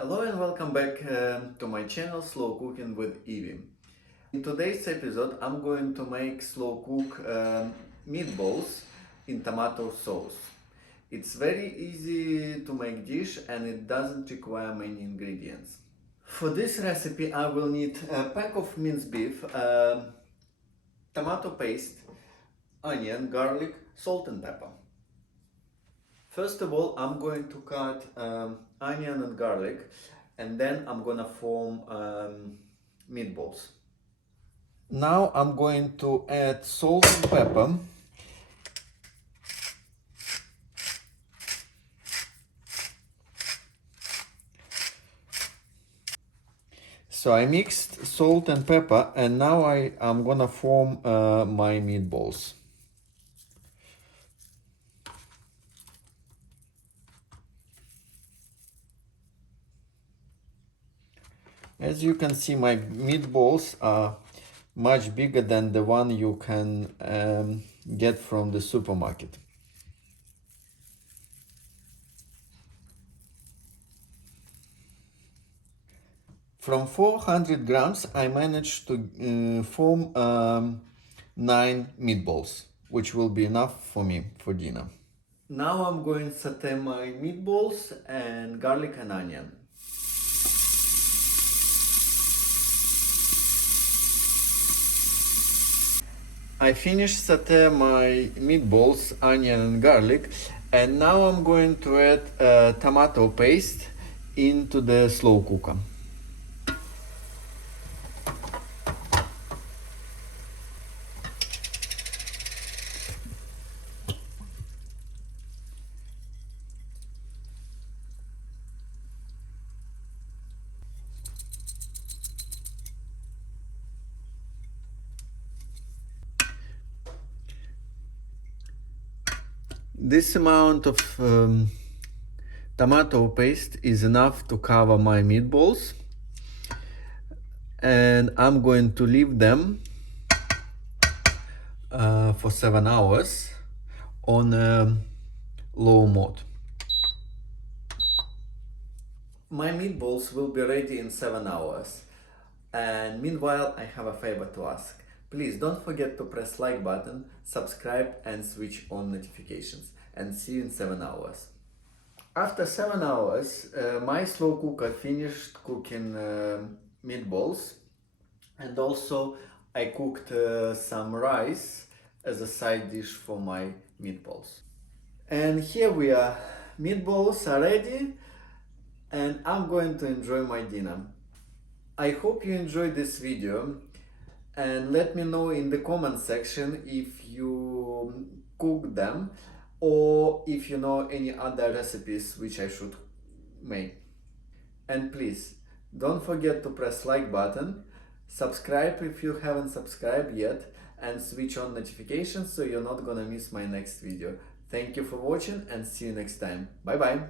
Hello and welcome back to my channel Slow Cooking with Evie. In today's episode I'm going to make slow cook meatballs in tomato sauce. It's very easy to make dish and it doesn't require many ingredients. For this recipe I will need a pack of minced beef, tomato paste, onion, garlic, salt and pepper. First of all, I'm going to cut onion and garlic, and then I'm gonna form meatballs. Now I'm going to add salt and pepper. So I mixed salt and pepper, and now I'm gonna form my meatballs. As you can see, my meatballs are much bigger than the one you can get from the supermarket. From 400 grams, I managed to form 9 meatballs, which will be enough for me for dinner. Now I'm going to saute my meatballs and garlic and onion. I finished saute my meatballs, onion and garlic, and now I'm going to add tomato paste into the slow cooker. This amount of tomato paste is enough to cover my meatballs, and I'm going to leave them for 7 hours on low mode. My meatballs will be ready in 7 hours, and meanwhile I have a favor to ask. Please don't forget to press like button, subscribe and switch on notifications, and see you in 7 hours. After 7 hours, my slow cooker finished cooking meatballs, and also I cooked some rice as a side dish for my meatballs. And here we are, meatballs are ready, and I'm going to enjoy my dinner. I hope you enjoyed this video, and let me know in the comment section if you cook them or if you know any other recipes which I should make. And please don't forget to press like button, subscribe if you haven't subscribed yet, and switch on notifications so you're not gonna miss my next video. Thank you for watching and see you next time. Bye bye.